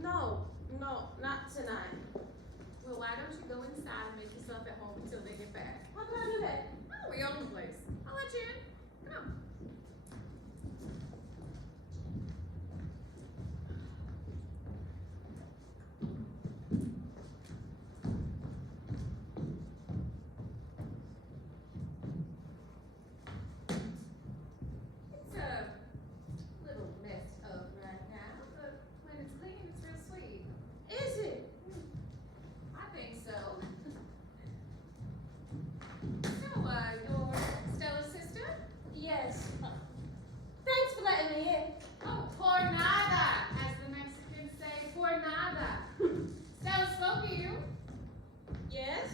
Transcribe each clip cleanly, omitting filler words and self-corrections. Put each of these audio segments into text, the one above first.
No, no, not tonight. Well, why don't you go inside and make yourself at home until they get back? How can I do that? Oh, we own the place. I'll let you in. Come on. It's a little messed up right now, but when it's clean, it's real sweet. Is it? I think so. So, you're Stella's sister? Yes. Thanks for letting me in. Oh, por nada, as the Mexicans say, por nada. Stella spoke to you. Yes?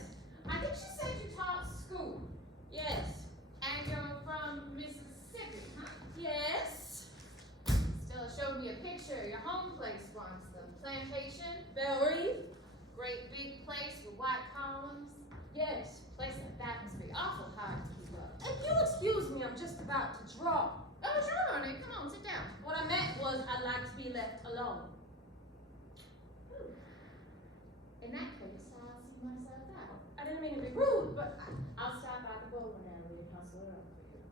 I think she said you taught school, Yes. and you're from Mississippi, huh? Yes. Stella showed me a picture of your home place once, the plantation. Belle Reeve? Great big place with white columns. Yes. Place like that must be awful hard to keep up. If you'll excuse me, I'm just about to draw. Oh, sure, honey. Come on, sit down. What I meant was I'd like to be left alone. In that case, I'll see myself out. I didn't mean to be rude, but I'll stop by the bowling alley and hustle around for you.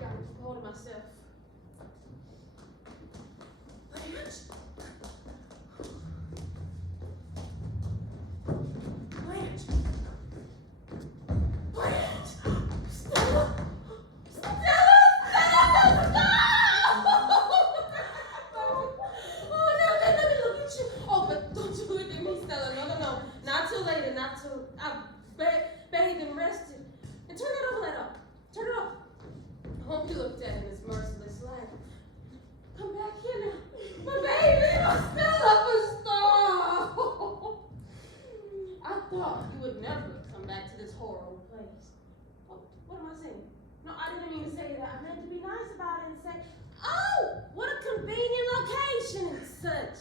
got hold of myself. Blanche? Blanche? Blanche! Stella! Stella! Stella! Oh, no, let me look at you. Oh, but don't you look at me, Stella. No, no, no. Not till later, not till I've bathed and rested. And turn that overlay up. Turn it off. I hope you looked at him as merciless light. Come back here now. My baby, my Stella, my star. I thought you would never come back to this horrible place. Oh, what am I saying? No, I didn't mean to say that. I meant to be nice about it and say, oh, what a convenient location and such.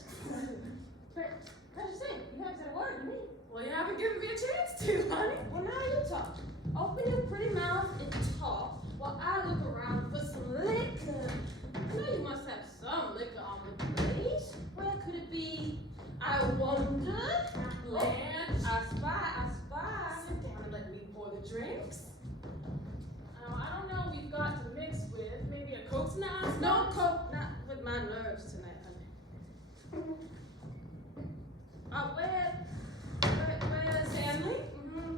How'd you say? You haven't said a word to me. Well, you haven't given me a chance to, honey. Well, now you talk. Open your pretty mouth and talk while I look around for some liquor. I know you must have some liquor on the place. Where could it be? I wonder. Blanche. I spy. Sit down and let me pour the drinks. I don't know, we've got to mix with maybe a Coke tonight. No coke, not with my nerves tonight, honey. Where's Stanley?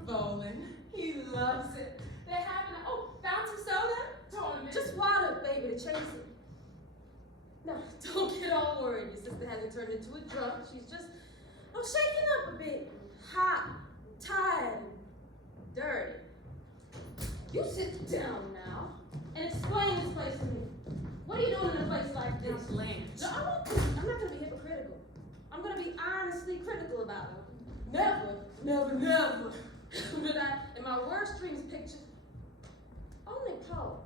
Bowling. He loves it. They're having fountain soda tournament. Just water, baby, to chase it. No, don't get all worried. Your sister hasn't turned into a drunk. She's just, shaking up a bit. Hot, tired, and dirty. You sit down now and explain this place to me. What are you doing in a place like this? Blanche. No, I'm not going to be hypocritical. I'm going to be honestly critical about it. Never would I, in my worst dreams, picture only Poe,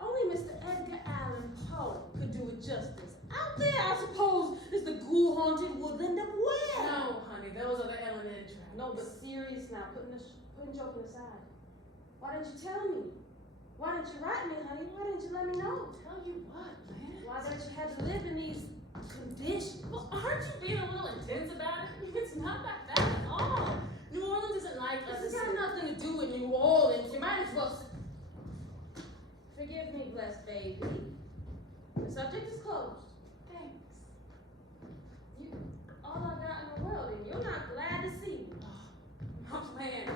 only Mr. Edgar Allan Poe could do it justice. Out there, I suppose, is the ghoul-haunted woodland of where? No, honey, those are the elemental tracks. No, but serious now, putting joking aside. Why didn't you tell me? Why didn't you write me, honey? Why didn't you let me know? Tell you what, man? Why didn't you have to live in these conditions? Well, aren't you being a little intense about it? It's not that bad at all. New Orleans isn't like us. This has got nothing to do with New Orleans. You might as well. Forgive me, blessed baby. The subject is closed. Thanks. You, all I got in the world, and you're not glad to see me. My plan.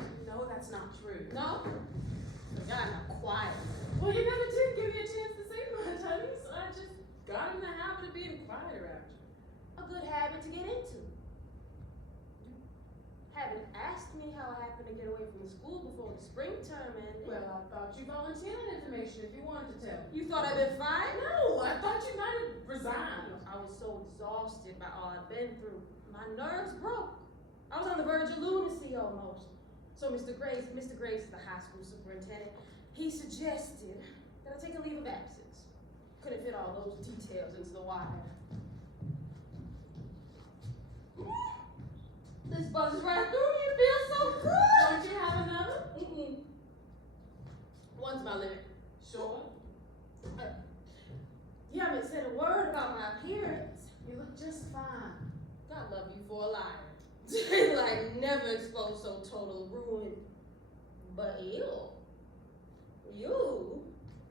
thought you volunteered that information if you wanted to tell me. You thought I'd been fine? No, I thought you might have resigned. I was so exhausted by all I've been through. My nerves broke. I was on the verge of lunacy almost. So Mr. Graves is the high school superintendent. He suggested that I take a leave of absence. Couldn't fit all those details into the wire. This buzzes right through me. It feels so good. Don't you have another? Mm-mm. One's my limit. Sure. You haven't said a word about my appearance. You look just fine. God love you for a liar. Like, never exposed so total ruin. But you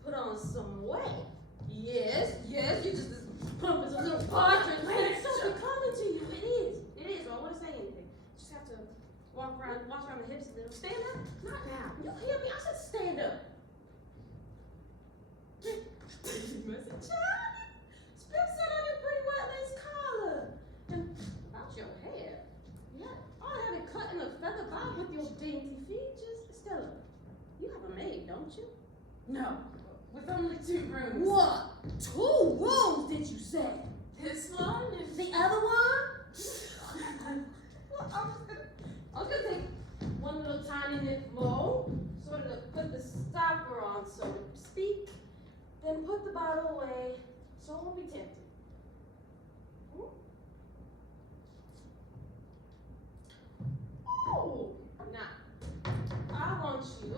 put on some weight. Yes, you just as plump as a little partridge. Man, it's so becoming to you. It is. I don't want to say anything. Just have to walk around the hips a little. Stand up. Not now. You hear me? I said stand up. Child, spit sun on your pretty white lace collar. And about your hair. Yeah, all that and cutting a feather bob with your dainty features. Stella, you have a maid, don't you? No. With only 2 rooms. What? 2 rooms, did you say? This one is The other one? Well, I was gonna take one little tiny knit bow, sort of to put the stopper on, so to speak, then put the bottle away, so it won't be tempted. Hmm? Oh, now, I want you to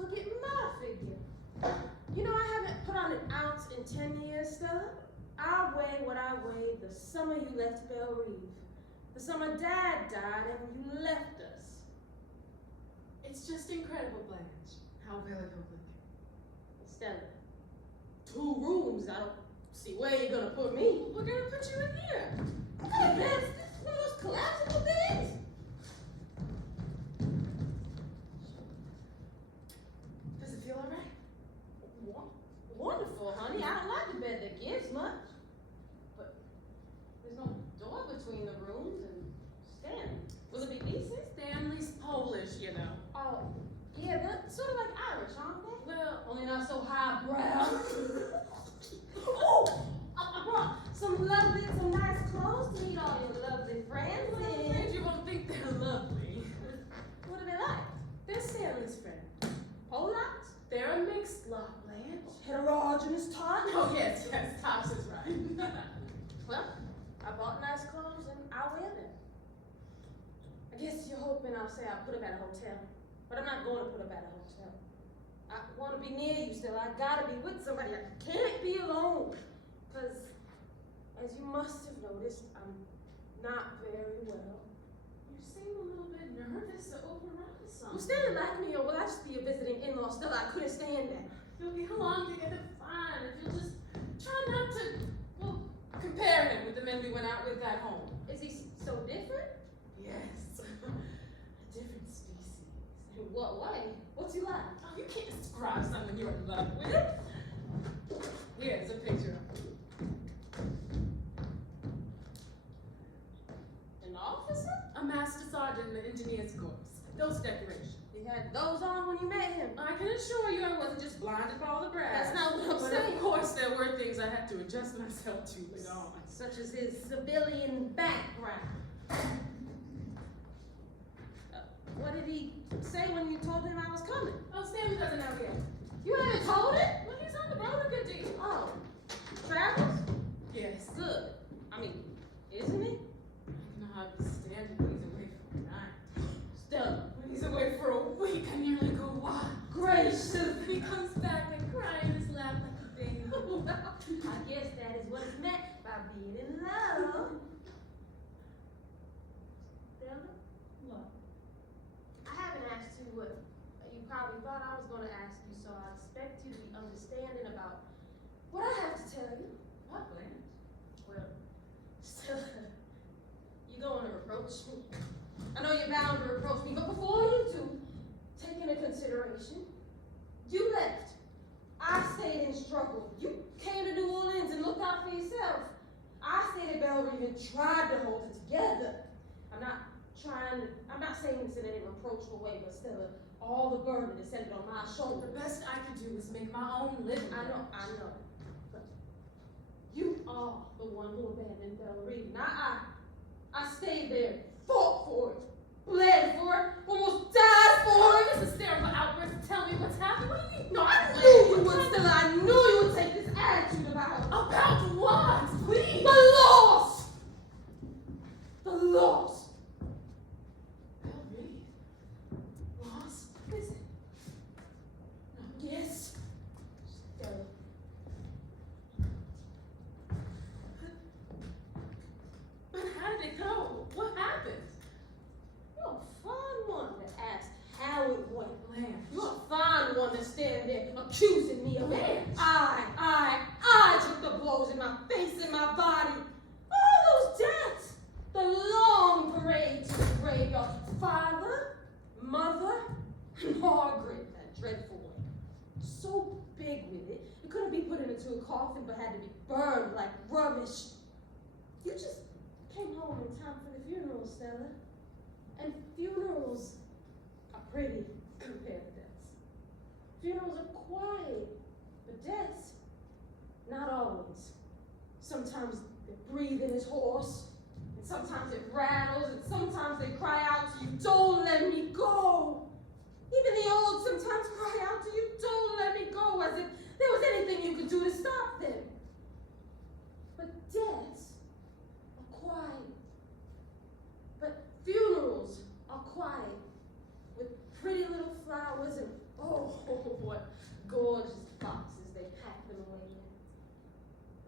look at my figure. You know, I haven't put on an ounce in 10 years, Stella. I weigh what I weighed the summer you left Belle Reve. The summer Dad died and you left us. It's just incredible, Blanche. How very lovely. Stella, 2 rooms, I don't see where you're gonna put me. We're gonna put you in here. Okay, man, this is one of those collapsible things. Does it feel alright? Wonderful, honey. I don't like a bed that gives much. But there's no door between the rooms and Stanley. Will it be decent? Stanley's Polish, you know. Oh, yeah, they're sort of like Irish, aren't they? Well, Only not so highbrow. Oh, I brought some nice clothes to meet all your lovely friends I'm in. afraid you won't think they're lovely. What are they like? They're Stanley's friend. Polacks? They're a mixed lot, Blanche. Heterogeneous type? Oh, yes, Tops is right. Well, I bought nice clothes and I'll wear them. I guess you're hoping I'll say I'll put up at a hotel. But I'm not going to put up at a hotel. I want to be near you still. I gotta be with somebody. I can't be alone. Because, as you must have noticed, I'm not very well. You seem a little bit nervous or overrun or You something. standing like me, or will I just be a visiting in-law still? I couldn't stand that. You'll get along together fine if you'll just try not to, well, compare him with the men we went out with at home. Is he so different? Yes. A different species. In what way? What's he like? Oh, you can't describe someone you're in love with. Here's a picture of him. An officer? A master sergeant in the engineer's corps. Those decorations. He had those on when you met him. I can assure you I wasn't just blinded by all the brass. That's not what I'm But saying. of course there were things I had to adjust myself to later on. Such as his civilian background. What did he say when you told him I was coming? Oh, Stanley doesn't know yet. You haven't told him? Well, he's on the road a good deal. Oh, travels? Yes. Good. I mean, isn't it? I can hardly stand it when he's away for a night. Stella. When he's away for a week, I nearly go wild. Gracious. He comes back and cries in his lap like a baby. I guess that is what is meant by being in love. Stella? What? I haven't asked you what you probably thought I was going to ask you, so I expect you to be understanding about what I have to tell you. What, Blanche? Well, Stella, you're going to reproach me. I know you're bound to reproach me, but before you do, take into consideration, you left. I stayed and struggled. You came to New Orleans and looked out for yourself. I stayed at Belle Reve and tried to hold it together. I'm not saying this in any reproachful way, but still, all the burden is centered on my The shoulder. best I could do was make my own living. I know. But you are the one who abandoned Belle Reed, not I. I stayed there, fought for it, bled for it, almost died for it. This hysterical outburst to tell me what's happening. What do you mean? No, I knew you would, Stella. I knew you would take this attitude about it. About what? Please. The loss! The loss! Belle Reed. Lost? Is it? Yes. Stella. But how did it go? What happened? You're a fine one to ask how it went. Blanche. You're a fine one to stand there accusing me of it. Blanche. I took the blows in my face and my body. All those deaths. The long parade to the graveyard. Father, mother, Margaret, that dreadful one. So big with it, it couldn't be put into a coffin but had to be burned like rubbish. You just came home in time for the funeral, Stella. And funerals are pretty compared to deaths. Funerals are quiet, but deaths, not always. Sometimes the breathing is hoarse, and sometimes it rattles, and sometimes they cry out to you, don't let me go. Even the old sometimes cry out to you, don't let me go, as if there was anything you could do to stop them. But deaths are quiet. But funerals are quiet, with pretty little flowers and oh, what gorgeous boxes they pack them away in.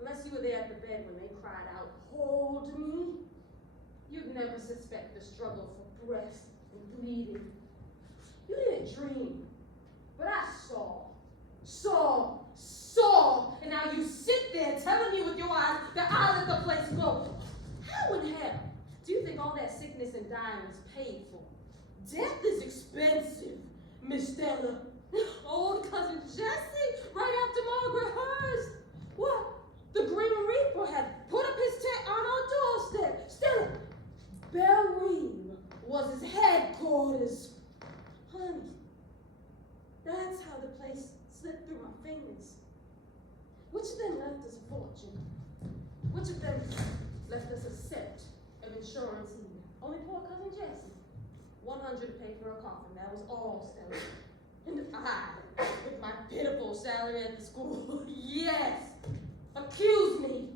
Unless you were there at the bed when they cried out, hold me, you'd never suspect the struggle for breath and bleeding. You didn't dream, but I saw, and now you sit there telling me with your eyes that I let the place go. How in hell do you think all that sickness and dying was paid for? Death is expensive, Miss Stella. Old cousin Jesse, right after Margaret hers. What? The Grim Reaper had put up his tent on our doorstep. Stella, Belle Reed was his headquarters. Honey, that's how the place slipped through my fingers. Which of them left us a fortune? Which of them left us a set of insurance even? Only poor cousin Jessie. 100 to pay for a coffin, that was all, Stella. And I, with my pitiful salary at the school, yes, accuse me.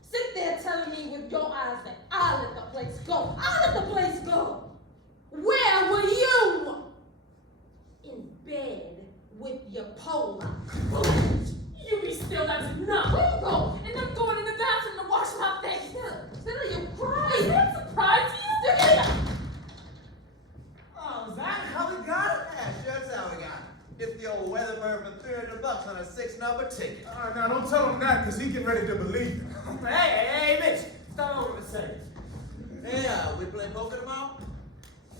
Sit there telling me with your eyes that I let the place go. I let the place go. Where were you? In bed with your Pollock. You be still, that's enough. Where you go? And I'm going in the bathroom to wash my face. Stella, you're Is crying. that a surprise to you? Oh, is that how we got it? Yeah, sure, that's how we got it. Get the old Weatherbird for $300 on a 6-number ticket. Now don't tell him that, because he getting ready to believe him. Hey, Mitch, start over a second. Hey, we play poker tomorrow?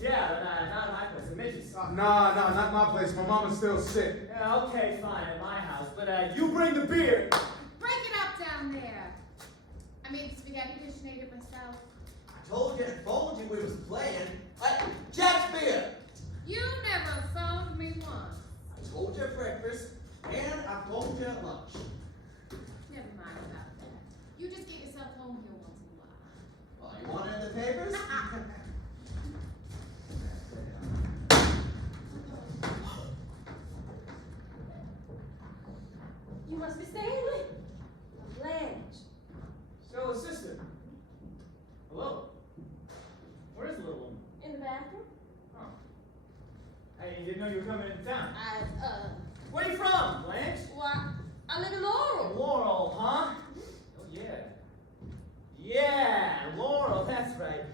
Yeah, but not at my place, at Mitch's. Nah, not my place. My mama's still sick. Yeah, okay, fine, at my house, but you bring the beer. Break it up down there. I made the spaghetti dish and ate it myself. I told you we was playing. Jack's beer! You never phoned me once. I told you at breakfast, and I told you at lunch. Never mind about that. You just get yourself home here once in a while. Well, you want it in the papers? You must be Stanley. Blanche. Stella's sister. Hello. Where's the little woman? In the bathroom? Oh. I didn't know you were coming into town. Where Where you from, Blanche? Why, I live in Laurel. Laurel, huh? Oh, yeah. Yeah, Laurel, that's right.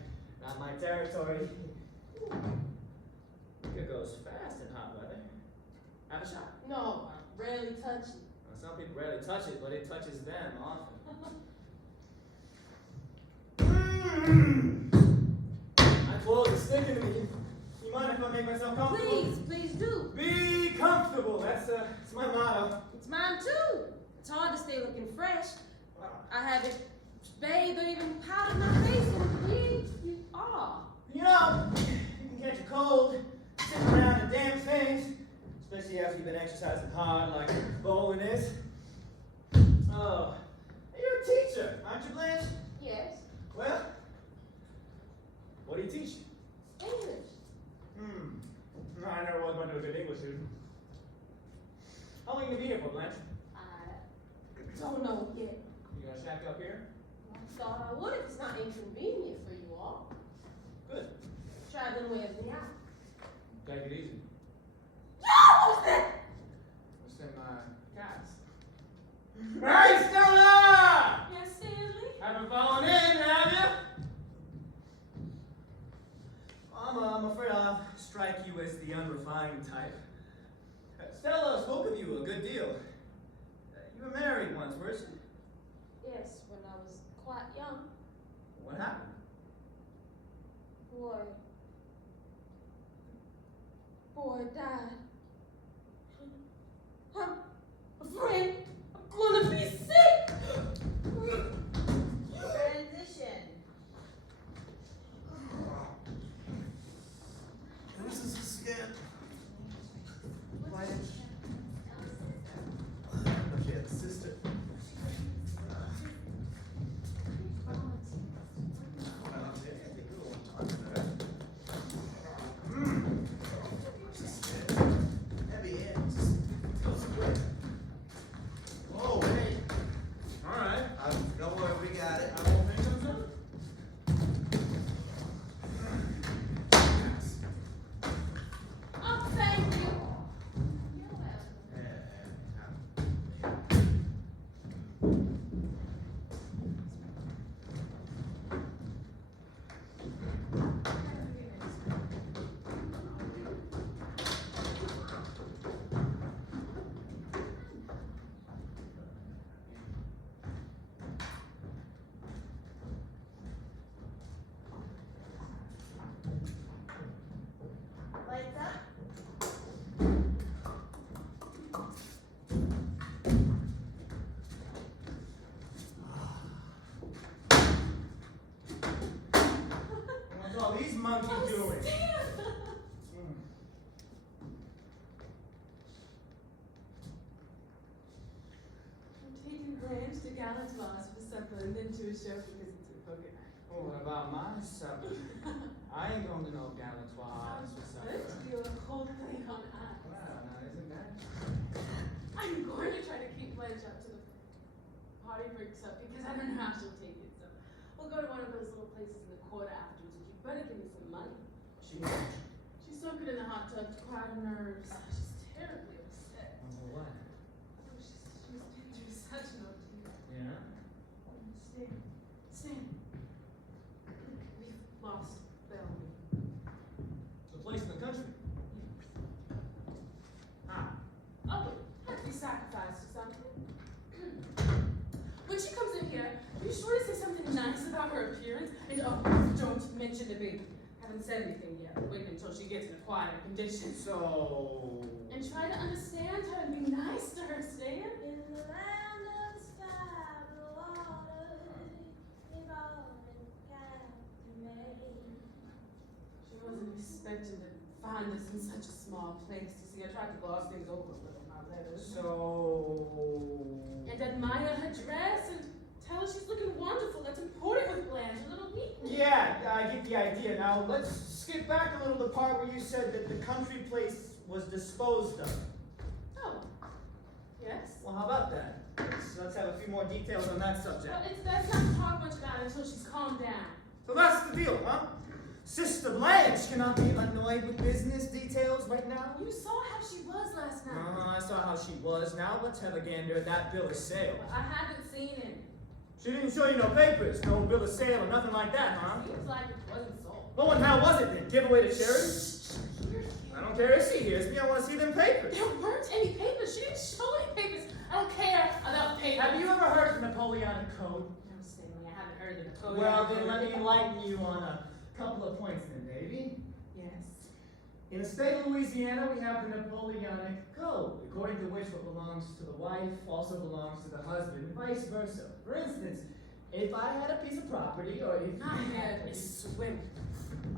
Not my territory. It goes fast in hot weather. Have a shot. No, I rarely touch you. Well, some people rarely touch it, but it touches them often. My clothes are sticking to me. You mind if I make myself comfortable? Please do. Be comfortable. That's my motto. It's mine too. It's hard to stay looking fresh. I haven't bathed or even powdered my face in weeks. You are. You know, you can catch a cold. especially after you've been exercising hard like bowling is. Oh, hey, you're a teacher, aren't you, Blanche? Yes. Well, what do you teach? English. No, I never was much of a good English student. How long you gonna be here for, Blanche? I don't know yet. You gonna shack up here? I thought I would if it's not inconvenient for you all. Good. Traveling wears me out. Take it easy. No! What's that? What's in my cats? Hey, Stella! Yes, Stanley? Haven't fallen in, have you? I'm afraid I'll strike you as the unrefined type. Stella spoke of you a good deal. You were married once, weren't you? Yes, when I was quite young. What happened? Boy died. I'm afraid I'm gonna be sick. Transition. This is a scam. Blanche. I didn't know she had a sister. Heavy hands. Feels great. Oh, hey. Alright. Don't worry, we got it. I won't make them Oh, thank you. You're welcome. Lights up. What's all these monkeys doing? I'm taking Blanche to Galatoire's for supper and then to a show because it's a poker night. Oh, what about my supper? I ain't going to no Galatoire's for supper. Let's do a whole thing on ice. Wow, now isn't that? I'm going to try to keep Blanche up to the party breaks up because I don't know how she'll take it. So we'll go to one of those little places in the quarter afterwards. And you better give me some money. She's so good in the hot tub to quiet her nerves. She's terribly upset. Oh, what? Oh, she's been through such an ordeal. Yeah? Stan, we've lost Bellamy. The place in the country. Ah. Oh, had to be sacrificed or something. When she comes in here, be sure to say something nice about her appearance. And oh, don't mention the baby. Haven't said anything yet. Wait until she gets in a quieter condition. So. And try to understand her and be nice to her, Stan. In the land of the sky, the water, evolving captivating. She wasn't expecting to find us in such a small place. You see, I tried to gloss things over a little in my letters. So. And admire her dress and tell her she's looking wonderful. That's important with Blanche, a little weakness. Yeah, I get the idea. Now, let's skip back a little to the part where you said that the country place was disposed of. Oh, yes. Well, how about that? Let's have a few more details on that subject. Well, let's not talk much about it until she's calmed down. So that's the deal, huh? Sister Blanche cannot be annoyed with business details right now. You saw how she was last night. I saw how she was. Now let's have a gander at that bill of sale. Well, I haven't seen it. She didn't show you no papers, no bill of sale or nothing like that, huh? Seems like it wasn't sold. Well, and how was it then? Give away to charity? Here, I don't care if she hears me. I want to see them papers. There weren't any papers. She didn't show any papers. I don't care about papers. Have you ever heard of the Napoleonic Code? No, Stanley, I haven't heard of the code. Well, then let me enlighten you on a couple of points then, baby. Yes. In the state of Louisiana, we have the Napoleonic Code, according to which what belongs to the wife also belongs to the husband, vice versa. For instance, if I had a piece of property, or if I you had a swim.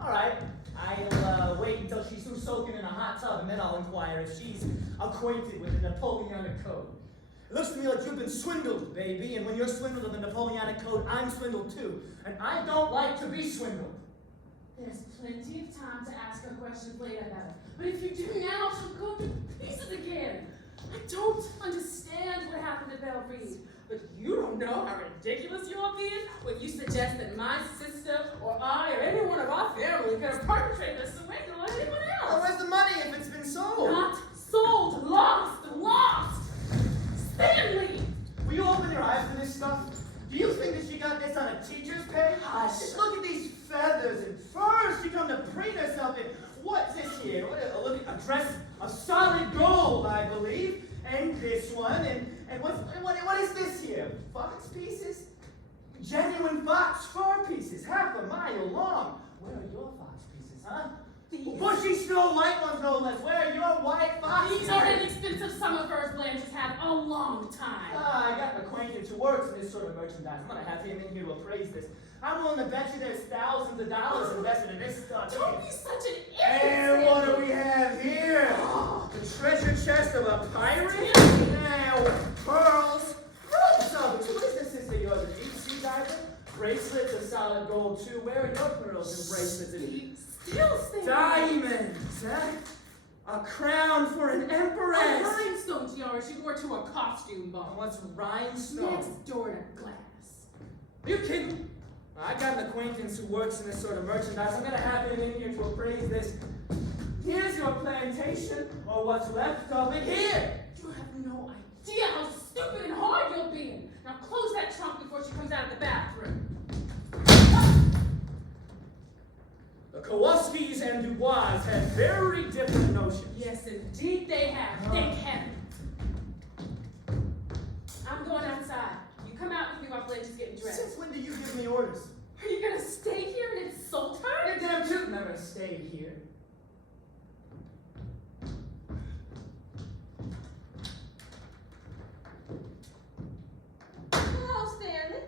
Alright, I I'll wait until she's through soaking in a hot tub, and then I'll inquire if she's acquainted with the Napoleonic Code. It looks to me like you've been swindled, baby, and when you're swindled of the Napoleonic Code, I'm swindled too. And I don't like to be swindled. There's plenty of time to ask her questions later, though. But if you do now, she'll go to pieces again. I don't understand what happened to Belle Reed, but you don't know how ridiculous you're being when you suggest that my sister or I or anyone of our family could have perpetrated a swindle on anyone Well, else. where's the money if it's been sold? Not sold, lost. Stanley! Will you open your eyes to this stuff? Do you think that she got this on a teacher's pay? Hush. Just look at these feathers and furs she come to preen herself in. What's this here? A dress of solid gold, I believe. And this one, and what is this here? Fox pieces? Genuine fox fur pieces, half a mile long. Where are your fox pieces, huh? Bushy Snow White ones, no less. Where are your white fox These pieces? are inexpensive summer furs Blanche has had a long time. I got an acquaintance who works in this sort of merchandise. I'm gonna have him in here to appraise this. I'm willing to bet you there's thousands of dollars invested in this stuff. Don't be such an idiot. And what do we have here? The treasure chest of a pirate? Now, pearls. So, what is this sister of yours? A deep sea diver? Bracelets of solid gold, too. Where are your pearls and bracelets? Keep still, Stanley. Diamonds, huh? A crown for an A empress. rhinestone tiara she wore to a costume And ball. what's rhinestone? Next door to glass. Are you kidding? I got an acquaintance who works in this sort of merchandise. I'm gonna have him in here to appraise this. Here's your plantation, or what's left of it. Here! You have no idea how stupid and hard you're being. Now close that trunk before she comes out of the bathroom. The Kowalskis and Dubois had very different notions. Yes, indeed they have. Thank heaven. I'm going outside. You come out with me while Blanche is getting dressed. Since when do you give me orders? Are you gonna stay here and insult her? You're damn tootin' I'm gonna stay here. Hello, Stanley.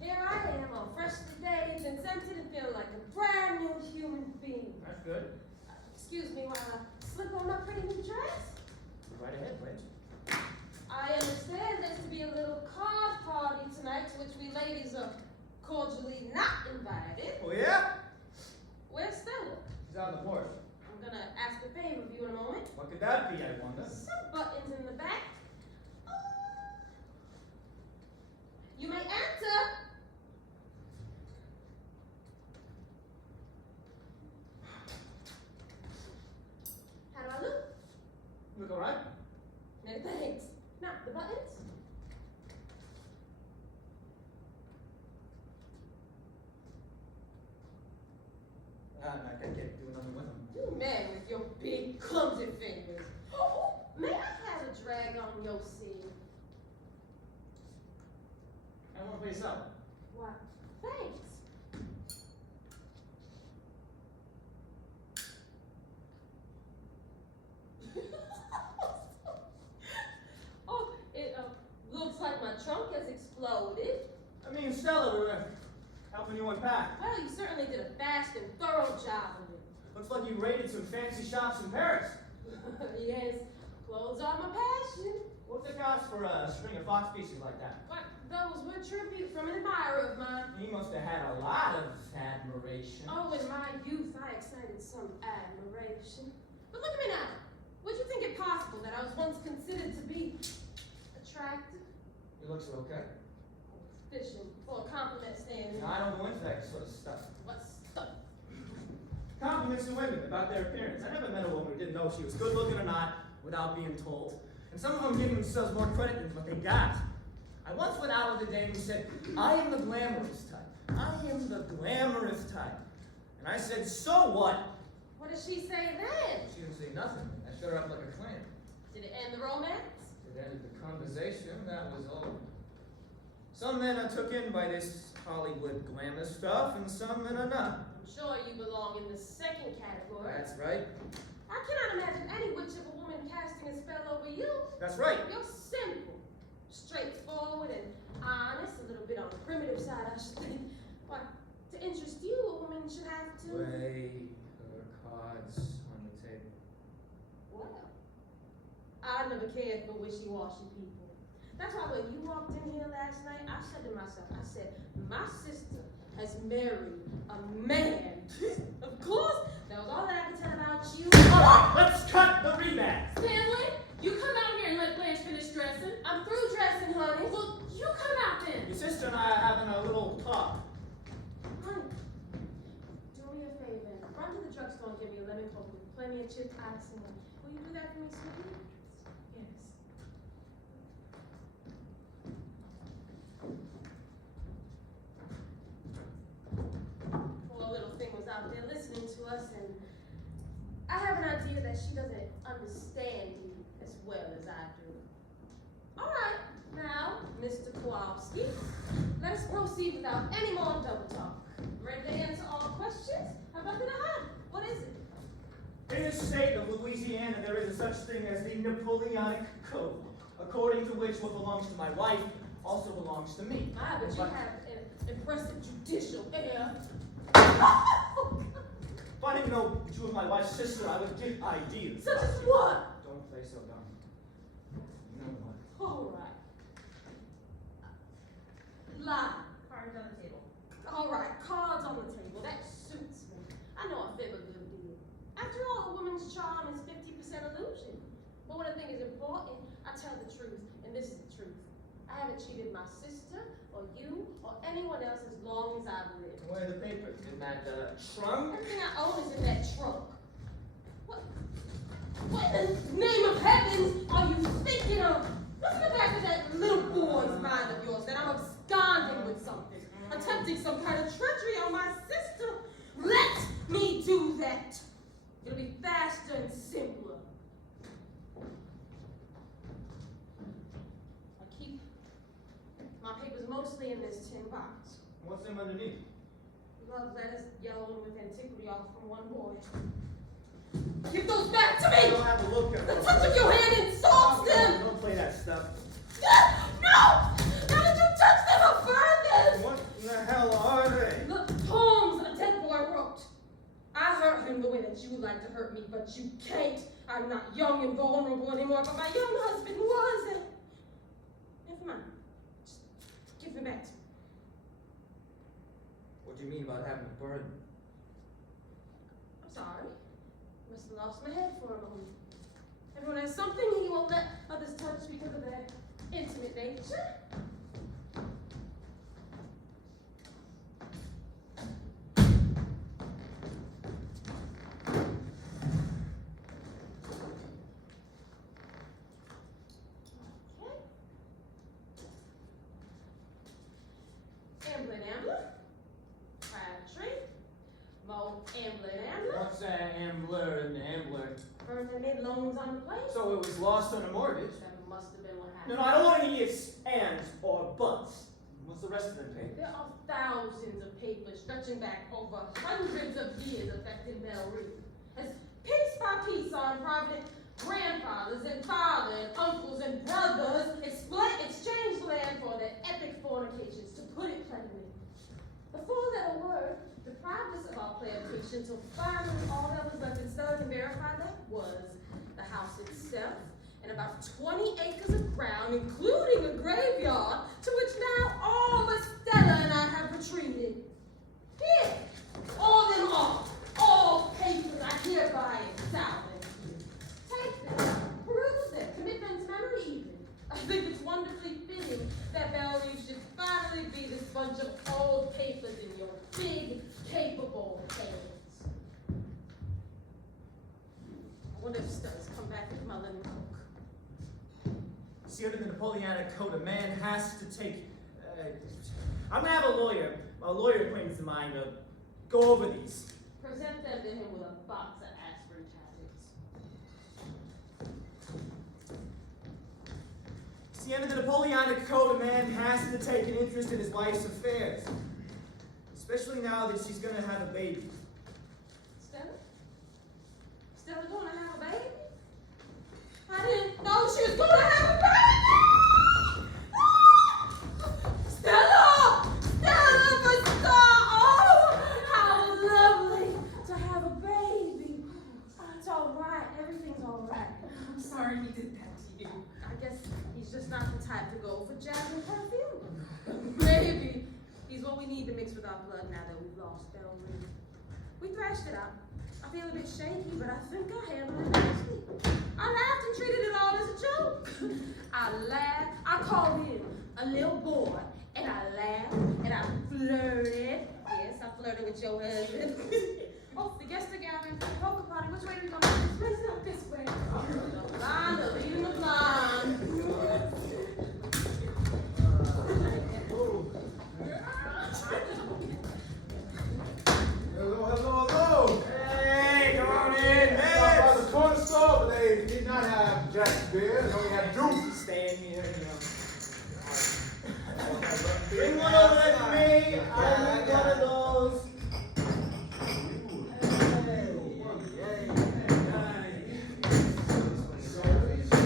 Here I am, all freshly bathed and scented and feeling like a brand new human being. That's good. Excuse me while I slip on my pretty new dress. Right ahead, Blanche. I understand there's to be a little card party tonight to which we ladies are cordially not invited. Oh, yeah? Where's Stella? She's out on the porch. I'm gonna ask a favor of you in a moment. What could that be, I wonder? Some buttons in the back. You may enter. How do I look? Look all right? No thanks. Now, the buttons. I can't do nothing with them. You man with your big clumsy fingers. Oh, may I have a drag on your seat? I want to play some. Why, thanks. Oh, it looks like my trunk has exploded. I mean, Stella, we're helping you unpack. Well, you certainly did a fast and thorough job of it. Looks like you raided some fancy shops in Paris. Yes, clothes are my passion. What's the cost for a string of fox pieces like that? But those were tribute from an admirer of mine. He must have had a lot of admiration. Oh, in my youth, I excited some admiration. But look at me now. Would you think it possible that I was once considered to be attractive? Your looks are okay. Fishing for a compliment, Stanley. Now, I don't go into that sort of stuff. What stuff? Compliments to women about their appearance. I never met a woman who didn't know if she was good looking or not without being told. And some of them give themselves more credit than what they got. I once went out with a dame who said, I am the glamorous type. I am the glamorous type. And I said, so what? What did she say then? She didn't say nothing. I shut her up like a clam. Did it end the romance? It ended the conversation, that was all. Some men are took in by this Hollywood glamour stuff, and some men are not. I'm sure you belong in the second category. That's right. I cannot imagine any witch of a woman casting a spell over you. That's right. You're simple, straightforward, and honest, a little bit on the primitive side, I should think. Why, to interest you, a woman should have to. Wait. stand for wishy-washy people. That's why when you walked in here last night, I said to myself, I said, my sister has married a man. Of course, that was all that I could tell about you. All right, let's cut the rematch. Stanley, you come out here and let Blanche finish dressing. I'm through dressing, honey. Well, you come out then. Your sister and I are having a little talk. Honey, do me a favor. Run to the drugstore and give me a lemon coke with plenty of chipped ice in it. Will you do that for me, sweetie? Yes. Poor little thing was out there listening to us, and I have an idea that she doesn't understand you as well as I do. All right, now, Mr. Kowalski, let us proceed without any more double talk. Ready to answer all questions? How about the hot? What is it? In the state of Louisiana, there is a such thing as the Napoleonic Code, according to which what belongs to my wife also belongs to me. Ah, but you have an impressive judicial air. If I didn't know you were my wife's sister, I would give ideas. Such as what? Don't play so dumb. You know what? All right. Lie. Cards on the table. All right, cards on the table. That suits me. I know I fib a good deal. After all, a woman's charm is 50% illusion. But when I think is important, I tell the truth, and this is the truth. I haven't cheated my sister, or you, or anyone else as long as I've lived. Where are the papers? In that trunk? Everything I own is in that trunk. What in the name of heavens are you thinking of? What's in the back of that little boy's mind of yours that I'm absconding with something, attempting some kind of treachery on my sister? Let me do that. It'll be faster and simpler. I keep my papers mostly in this tin box. What's them underneath? Love letters yellowing with antiquity all from one boy. Give those back to me! Don't have a look at The them. touch of your hand insults them! Don't play that stuff. No! How did you touch them? I'll burn them! What in the hell are they? Look, poems a dead boy wrote. I hurt him the way that you would like to hurt me, but you can't. I'm not young and vulnerable anymore, but my young husband was. And never mind. Just give them back to me. What do you mean about having a burden? I'm sorry. Must have lost my head for a moment. Everyone has something he won't let others touch because of their intimate nature. Okay. Amblin Ambler. Crabtree. Mo Amblin Ambler. What's that Ambler and Ambler? Firm that made loans on the place. So it was lost on a mortgage. That must have been what No, happened. no, I don't want any ifs, ands, or buts. What's the rest of them papers? There are thousands of papers stretching back over hundreds of years affecting Belle Reeve. As piece by piece on provident grandfathers and fathers and uncles and brothers exchanged land for their epic fornications, to put it plainly. The four-letter word deprived us of our plantation till finally all that was left in study to verify that was the house itself and about 20 acres of ground, including a graveyard, to which now all but Stella and I have retreated. Here, all them all papers I hereby exalt them. Take them, peruse them, commit them to memory even. I think it's wonderfully fitting that Belle Reeve should finally be this bunch of old papers in your big, capable hands. I wonder if Stella's come back with my lemon coke. See, under the Napoleonic Code, a man has to take. I'm gonna have a lawyer acquaintance of mine, go over these. Present them to him with a box of aspirin tablets. See, under the Napoleonic Code, a man has to take an interest in his wife's affairs, especially now that she's gonna have a baby. Stella? Stella gonna have a baby? I didn't know she was gonna have a baby! Stella! Stella, my star! Oh, how lovely to have a baby. Oh, it's all right. Everything's all right. I'm sorry we did that to I guess he's just not the type to go for jasmine perfume. Maybe he's what we need to mix with our blood now that we've lost Belle Ring. We thrashed it out. I feel a bit shaky, but I think I handled it nicely. I laughed and treated it all as a joke. I laughed, I called him a little boy, and I laughed, and I flirted. Yes, I flirted with your husband. Oh, the guests are gathering for the poker party. Which way are we going? This way? Not this way. The blind are leading the blind. Hello. Hey, come on in, Stop by Mitch. the corner store, but they did not have Jack's beer. They only had juice. Staying here, Bring one over there for me. I need one of those.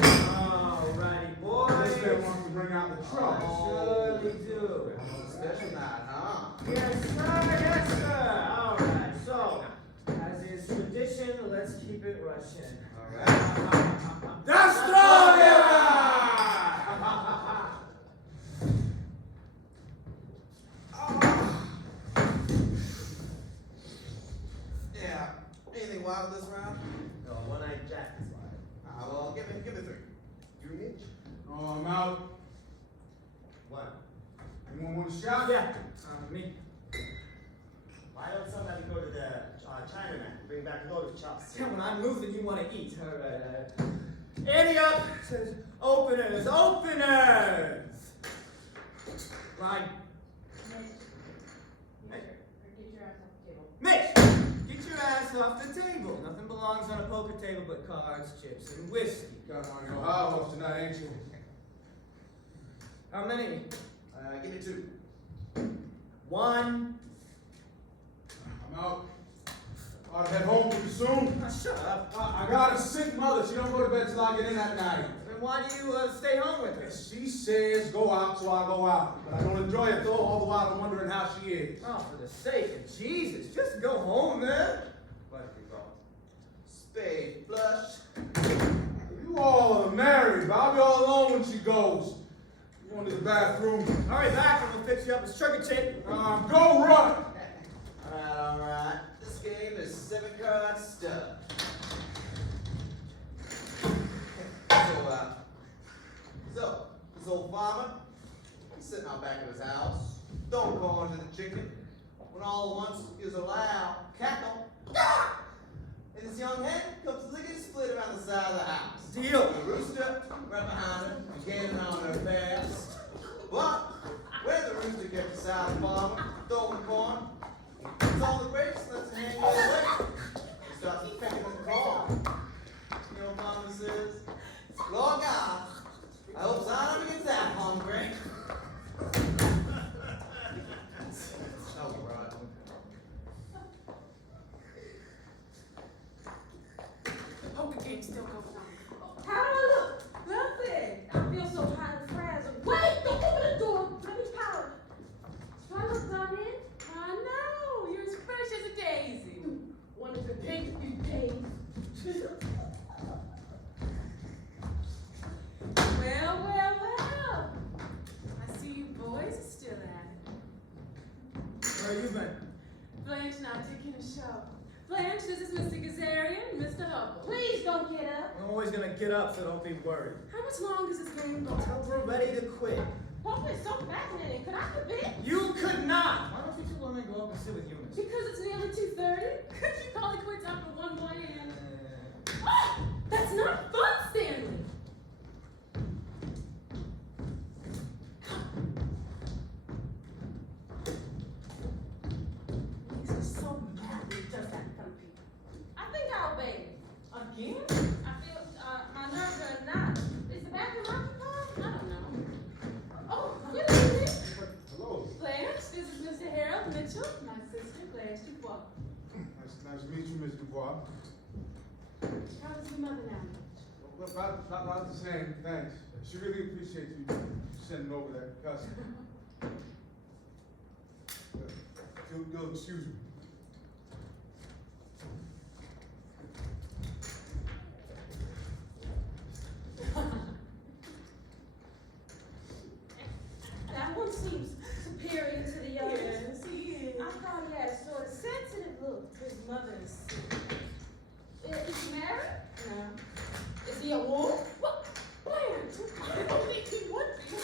Alrighty, boys. This man wants to bring out the truck. Surely do. Special night, huh? Yes, sir. Alright, so, as is tradition, let's keep it Russian. Alright. Yeah. Anything wild this round? No, one-eyed Jack is live. Well, give me 3. You, Mitch? Oh, I'm out. One. Anyone want a shot? Yeah, me. Why don't somebody go to the Chinaman and bring back a load of chops? Yeah, when I'm losing, you want to eat. Alright, Eddie up! Says, openers! Line. Mitch! Get your ass off the table. Nothing belongs on a poker table but cards, chips, and whiskey. Got on your high horse tonight, ain't you? How many? Give me 2. One. I'm out. I'll head home pretty soon. Shut up. I got a sick mother. She don't go to bed till I get in at night. Then why do you stay home with her? She says go out, so I go out. But I don't enjoy it though, all the while I'm wondering how she is. Oh, for the sake of Jesus, just go home, man. What you call Spade flush. You all are married, but I'll be all alone when she goes. You going to the bathroom? Hurry back and we'll fix you up a sugar tape. Go run! Alright. This game is 7-card stuff. So, this old farmer, he's sitting out back of his house, throwing corn to the chicken, when all at once he hears a loud cackle. Ah! And this young hen comes lickety split around the side of the house. Deal. The rooster right behind her, gaining on her fast. But where the rooster kept aside the farmer, throwing corn, it's on the brakes, lets the hand get away. He starts pecking at the corn. You know what farmer says? Lord God, I hope Zion gets that hungry. Oh, right. The poker game's still going on. How do I look? Nothing. I feel so hot and frazzled. Wait! Don't open the door! Let me power. Do I look done in? I know, you're as fresh as a daisy. One of the big days. Well. I see you boys are still at it. Where you been? Blanche and I taking a show. Blanche, this is Mr. Gazarian and Mr. Hubble. Please don't get up. I'm always gonna get up, so don't be worried. How much longer does this game go? Until we're ready to quit. Poker is so fascinating. Could I compete? You could not! Why don't you two women go up and sit with humans? Because it's nearly 2:30. You probably quit after one more hand. Uh, Ah, that's not fun, Stanley. He's just so mad when he does that in front of people. I think I'll obey him. Again? I feel my nerves are not. Is the bathroom occupied? I don't know. Oh, good evening. Hello. Blanche, this is Mr. Harold Mitchell, my sister Blanche Dubois. Nice to meet you, Miss Dubois. How is your mother now? Well, not the same, thanks. She really appreciates you sending over that cousin. You'll excuse me. one seems superior to the others. Yes, he is. I thought he had a sort of sensitive look to his mother and sister. Is he married? No. Is he a wolf? What? Blanche, I don't think he would be.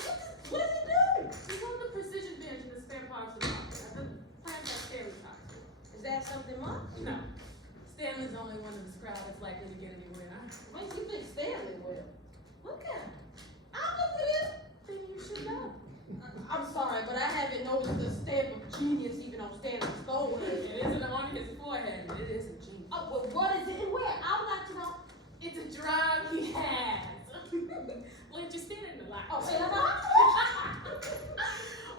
What does he do? He's on the precision bench in the spare parts department. I think plans that Stanley talked to. Is that something much? No. Stanley's the only one in this crowd that's likely to get anywhere. What do you think Stanley will? Look at him. I'll look at him. Then you should know. I'm sorry, but I haven't noticed the stamp of genius even on Stanley's phone. It isn't on his forehead. It isn't genius. Oh, well, what is it and where? I would like to know. It's a drive he has. Blanche, you're standing in the light. Oh, and I'm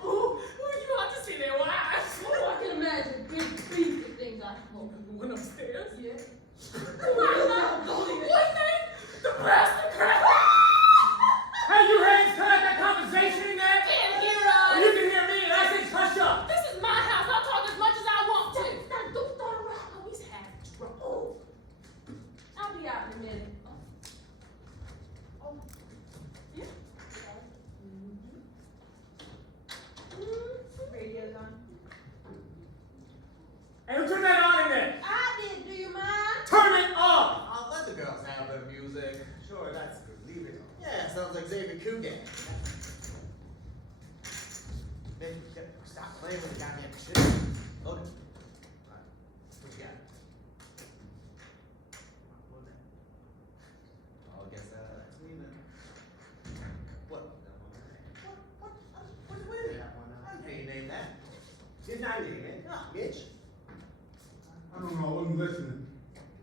Ooh, you ought to see their wives. I can imagine big, beefy things I smoke. Went upstairs. Yeah. What name? The aristocrat. Hey, you hands, can I have that conversation in there? Can't hear Well, us. you can hear me, and I said hush up. This is my house. I'll talk as much as I want to. Don't start around. Always have trouble. I'll be out in a minute. Oh, yeah. Radio's on. Hey, who turned that on in there? I did. Do you mind? Turn it off! I'll let the girls have their music. Sure, that's good. Leave it on. Yeah, sounds like Xavier Coogan. Then stop playing with the goddamn shit. Okay. Alright. What you got? Oh, I guess that's me then. What is it? How do you name that? Didn't I name it? Ah, Mitch. I don't know, I wasn't listening.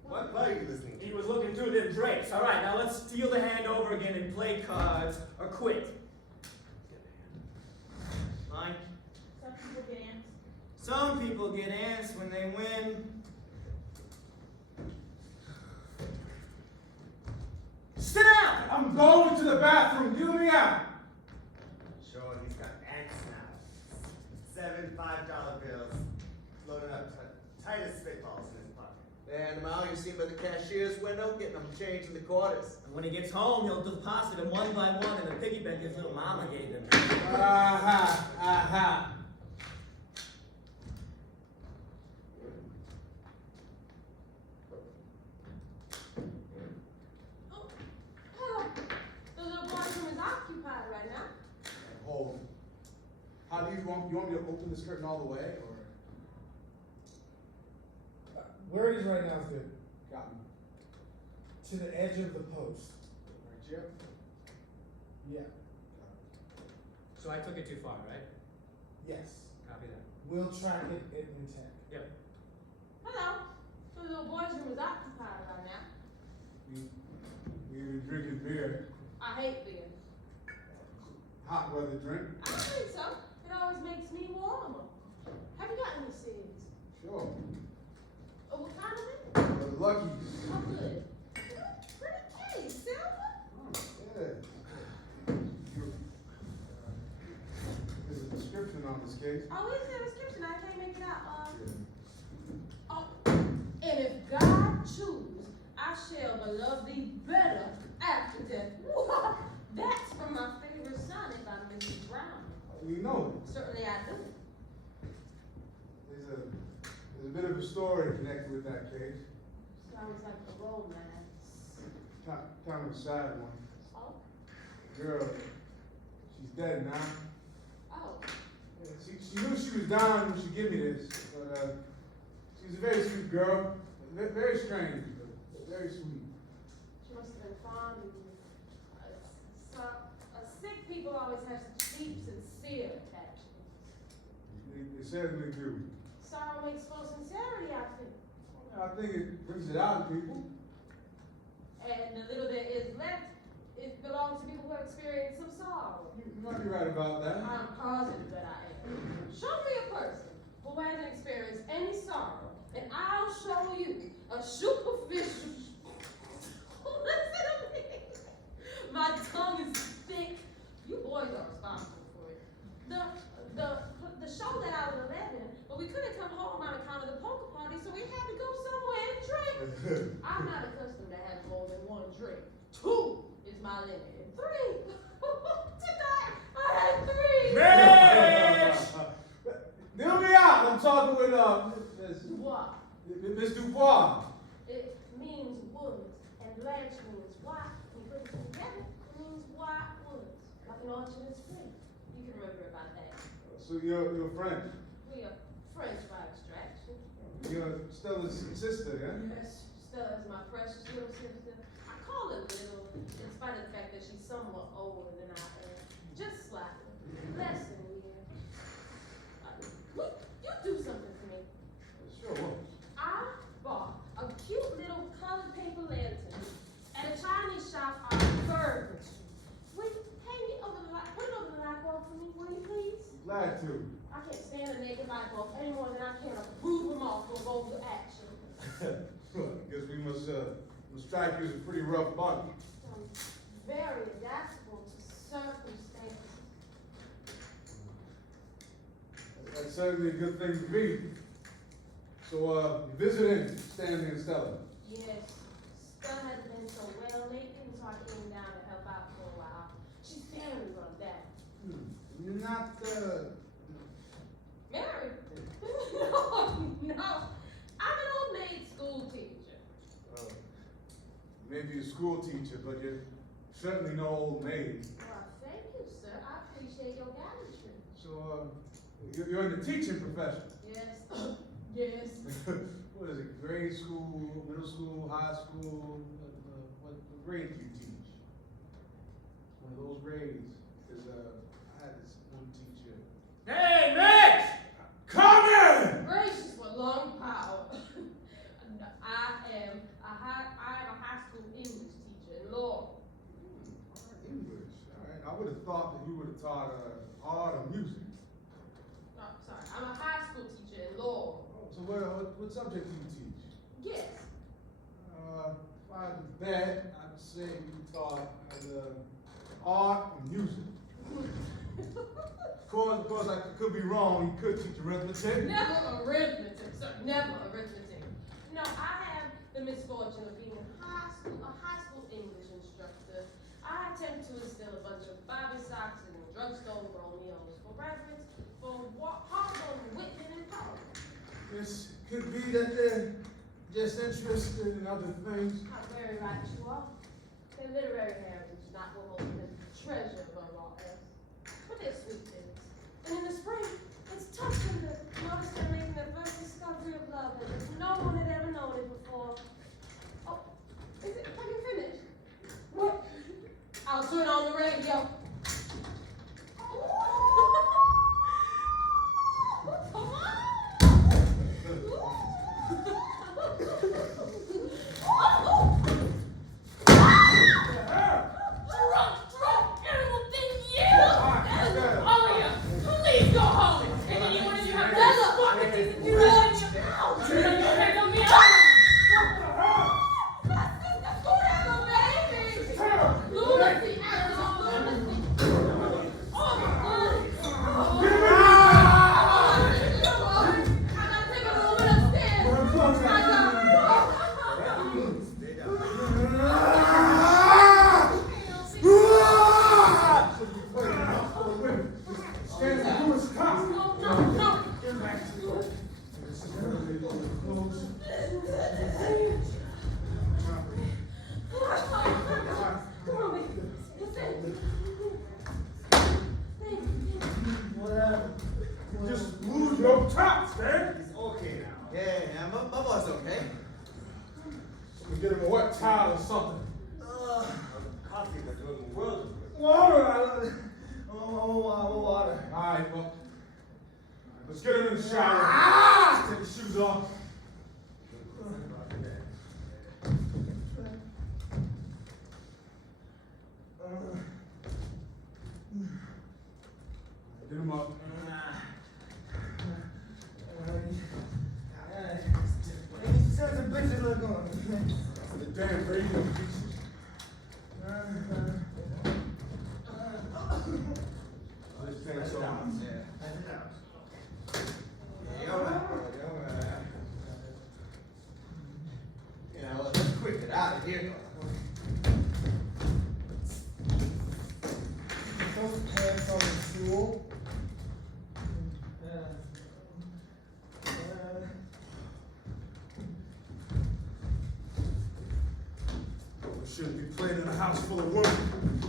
What are you listening He was looking through them drapes. All right, now let's steal the hand over again and play cards or quit. Line. Some people get ants. Some people get ants when they win. Sit down! I'm going to the bathroom, get me out. Sure, he's got ants now. 7 $5 bills loaded up tight as spitballs in his pocket. And Mal, you see him at the cashier's window, getting them change in the quarters. And when he gets home, he'll deposit them one by one in the piggy bank his little mama gave him. Aha, aha. Oh, hello. The little bathroom is occupied right now. Hold. How do you want me to open this curtain all the way, or? Where it is right now is good. Got me. To the edge of the post. Right here? Yeah. So I took it too far, right? Yes. Copy that. We'll track it intact. Yep. Hello. The little boy's room is occupied right now. We've been drinking beer. I hate beer. Hot weather drink. I think so. It always makes me warmer. Have you got any seeds? Sure. Oh, what kind of it? We're lucky. Oh, good. Pretty case, Silver. Oh, yeah. There's a description on this case. Oh, is there a description? I can't make it out. Oh, and if God choose, I shall love thee better after death. That's from my favorite sonnet by Mrs. Brown. We know it. Certainly I do. There's a bit of a story connected with that case. Sounds like a romance. Kind of a sad one. Oh? Girl, she's dead now. Oh. Yeah, she knew she was dying when she gave me this, but she's a very sweet girl. Very strange, but very sweet. She must have been fond of you. Sick people always have such deep, sincere attachments. They certainly do. Sorrow makes for sincerity, I think. I think it brings it out in people. And the little that is left, it belongs to people who have experienced some sorrow. You might be right about that. I'm positive that I am. Show me a person who hasn't experienced any sorrow, and I'll show you a superficial. Listen to me. My tongue is thick. You boys are responsible for it. The show that I was 11, but we couldn't come home on account of the poker party, so we had to go somewhere and drink. I'm not accustomed to have more than one drink. 2 is my limit. And 3. Tonight I had 3. Man! talking with Dubois. Miss Dubois. It means woods, and blanche means white. When you put it together, it means white woods, like an orchard in spring. You can remember about that. So you're French. We are French by extraction. You're Stella's sister, yeah? Yes, Stella is my precious little sister. I call her little, in spite of the fact that she's somewhat older than I am. Just slightly. Less than a year. You do something for me. Sure. What? I bought a cute little colored paper lantern at a Chinese shop on Third Street. Will you hang it over the light? Put it over the light bulb for me, will you please? Glad to. I can't stand a naked light bulb any more than I can a brutal moth from over action. Well, I guess we must strike you as a pretty rough bunch. I'm very adaptable to circumstances. That's certainly a good thing to be. So, visiting Stanley and Stella. Yes, Stella hasn't been so well lately, so I came down to help out for a while. She's very rubbed out. You're not, Married? No. I'm an old maid school teacher. maybe a school teacher, but you're certainly no old maid. Well, thank you, sir. I appreciate your gallantry. So, you're in the teaching profession. Yes. Yes. What is it, grade school, middle school, high school? What grade do you teach? One of those grades. Because I had this one teacher. Hey, Mitch! Come in! Gracious for long power. I am a high school English teacher in law. English, all right. I would have thought that you would have taught art or music. Oh, sorry. I'm a high school teacher in law. Oh, so what subject do you teach? Yes. If I had to bet, I'd say you taught art and music. Of course, I could be wrong. You could teach arithmetic. Never arithmetic, sir. Never arithmetic. No, I have the misfortune of being a high school English instructor. I attempt to instill a bunch of Bobby Sox and drugstore Romeos for reverence for Hawthorne, Whitman, and Poe. This could be that they're just interested in other things. How very right you are. Their literary heritage is not what holds them treasure above all else. But they're sweet things. And in the spring, it's touching to notice they're making their first discovery of love, and no one had ever known it before. Oh, is it? Have you finished? What? I'll turn on the radio. Come on! Drunk animal thing, you! Aria, please go home! And then you want to have that you want you out! You know your hands on me! Lunacy, animal, lunacy! Oh my God! I gotta take a moment upstairs! Stay down. Stanley, you was cop. No. Get back to the office. This is really close. Come on, baby. Listen. Whatever. Just move your top, Stan. He's okay now. Yeah, my boy's okay. We get him a wet towel or something. Coffee would do him a world of good. Water! Water. All right, well, let's get him in the shower. Take his shoes off. Get him up. Sons of bitches look on. The damn radio pieces. This thing's so Yeah, all right. You know, let's quick get out of here. Those pants on the stool. shouldn't be playing in a house full of women.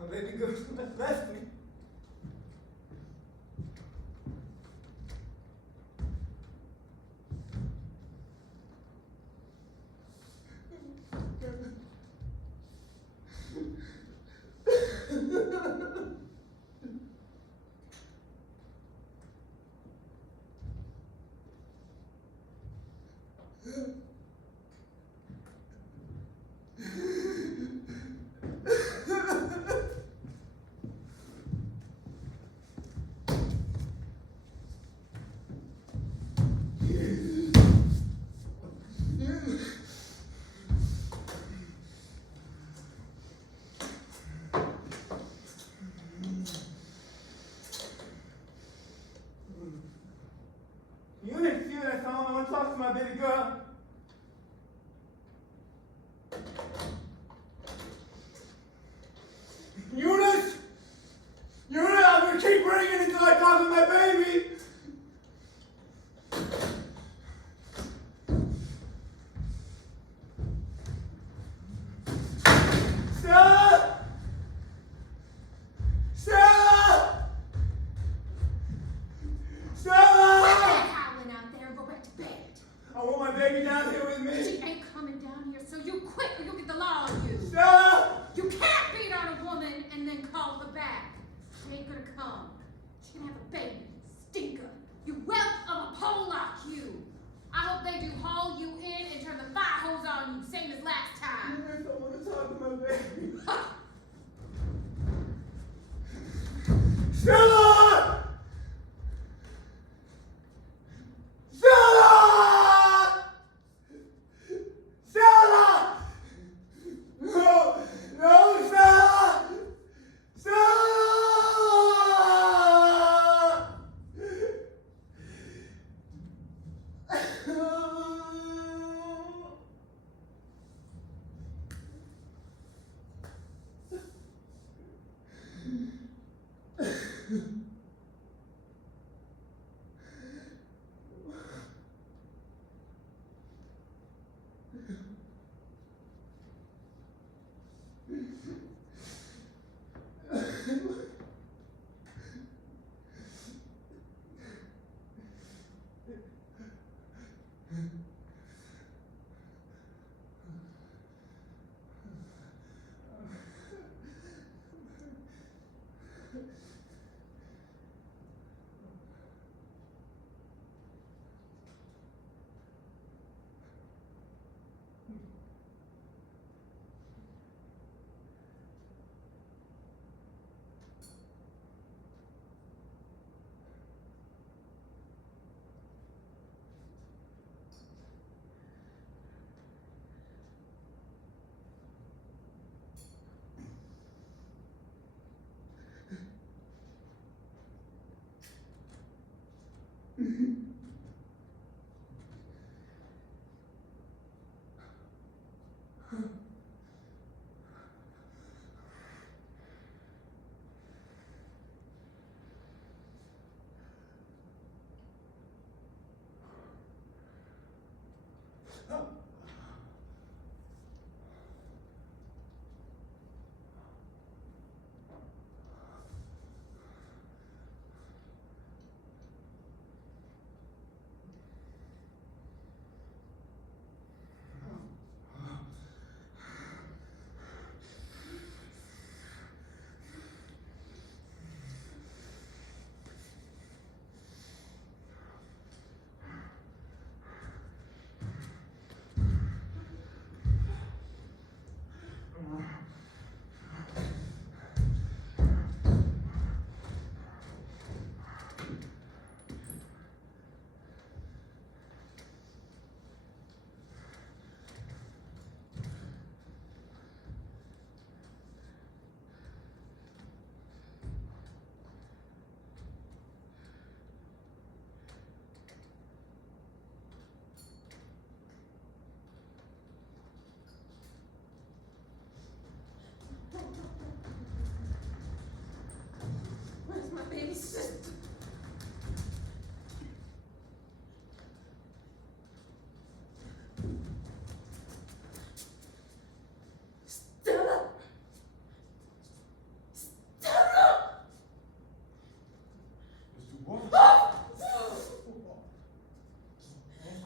My baby girl left me. You ain't feeling that song. I want to talk to my baby girl. Eunice! Eunice, I'm gonna keep ringing until I talk to my baby! Stella! Stella! Stella! Howling out there and go back to bed. I want my baby down here with me. She ain't coming down here, so you quit or you'll get the law on you. Stella! You can't beat on a woman and then call her back. She ain't gonna come. She can have a baby. Stinker. You whelp of a Pollock, you. I hope they do haul you in and turn the fire hose on you, same as last time. Eunice, I want to talk to my baby. Stella! Stella! Stella! No! No, Stella! Stella!